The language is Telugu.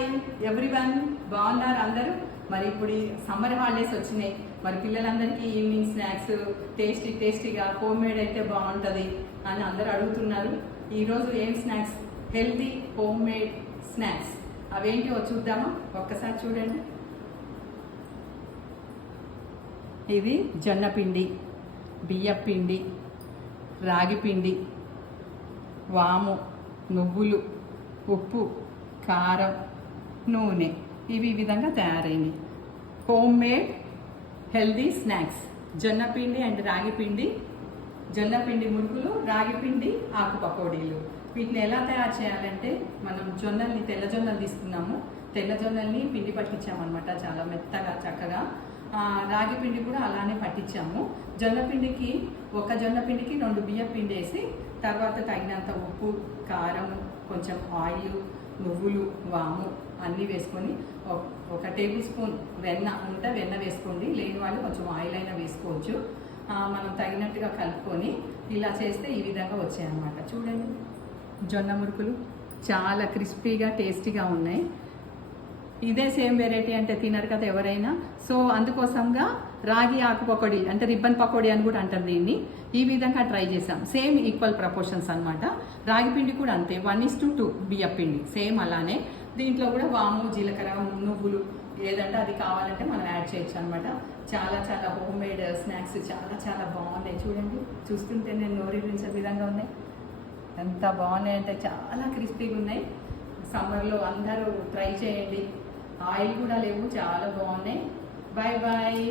హాయ్ ఎవ్రీవన్, బాగున్నారు అందరూ? మరి ఇప్పుడు సమ్మర్ హాలిడేస్ వచ్చినాయి. మరి పిల్లలందరికీ ఈవినింగ్ స్నాక్స్ టేస్టీగా హోమ్ మేడ్ అయితే బాగుంటుంది అని అందరూ అడుగుతున్నారు. ఈరోజు ఏం snacks, healthy homemade snacks అవేంటివో చూద్దామా? ఒక్కసారి చూడండి. ఇది జొన్న పిండి, బియ్యం పిండి, రాగి పిండి, వాము, నువ్వులు, ఉప్పు, కారం, నూనె. ఇవి ఈ విధంగా తయారైంది హోమ్ మేడ్ హెల్దీ స్నాక్స్. జొన్న పిండి అండ్ రాగి పిండి, జొన్న పిండి మురుకులు, రాగి పిండి ఆకు పకోడీలు. వీటిని ఎలా తయారు చేయాలంటే, మనం జొన్నల్ని, తెల్ల జొన్నలు తీసుకున్నాము. తెల్ల జొన్నల్ని పిండి పట్టించామన్నమాట, చాలా మెత్తగా చక్కగా. రాగి పిండి కూడా అలానే పట్టించాము. జొన్న పిండికి, ఒక జొన్న పిండికి 2 బియ్యం పిండి వేసి, తర్వాత తగినంత ఉప్పు, కారం, కొంచెం ఆయిల్, నువ్వులు, వాము అన్నీ వేసుకొని, 1 టేబుల్ స్పూన్ వెన్న ఉంటే వెన్న వేసుకోండి, లేని వాళ్ళు కొంచెం ఆయిల్ అయినా వేసుకోవచ్చు. మనం తగినట్టుగా కలుపుకొని ఇలా చేస్తే ఈ విధంగా వచ్చాయన్నమాట. చూడండి, జొన్న మురుకులు చాలా క్రిస్పీగా టేస్టీగా ఉన్నాయి. ఇదే సేమ్ వెరైటీ అంటే తినరు కదా ఎవరైనా. సో అందుకోసంగా రాగి ఆకు పకోడీ అంటే రిబ్బన్ పకోడీ అని కూడా అంటారు దీన్ని. ఈ విధంగా ట్రై చేసాం. సేమ్ ఈక్వల్ ప్రపోర్షన్స్ అనమాట. రాగి పిండి కూడా అంతే, 1:2 బియ్యం పిండి, సేమ్ అలానే. దీంట్లో కూడా వాము, జీలకర్ర, నువ్వులు ఏదంటే అది కావాలంటే మనం యాడ్ చేయొచ్చు అనమాట. చాలా హోమ్ మేడ్ స్నాక్స్ చాలా బాగున్నాయి. చూడండి, చూస్తుంటే నేను నోరూరించే విధంగా ఉన్నాయి. ఎంత బాగున్నాయి అంటే చాలా క్రిస్పీగా ఉన్నాయి. సమ్మర్లో అందరూ ట్రై చేయండి. ఆయిల్ కూడా లేవు, చాలా బాగున్నాయి. Bye bye.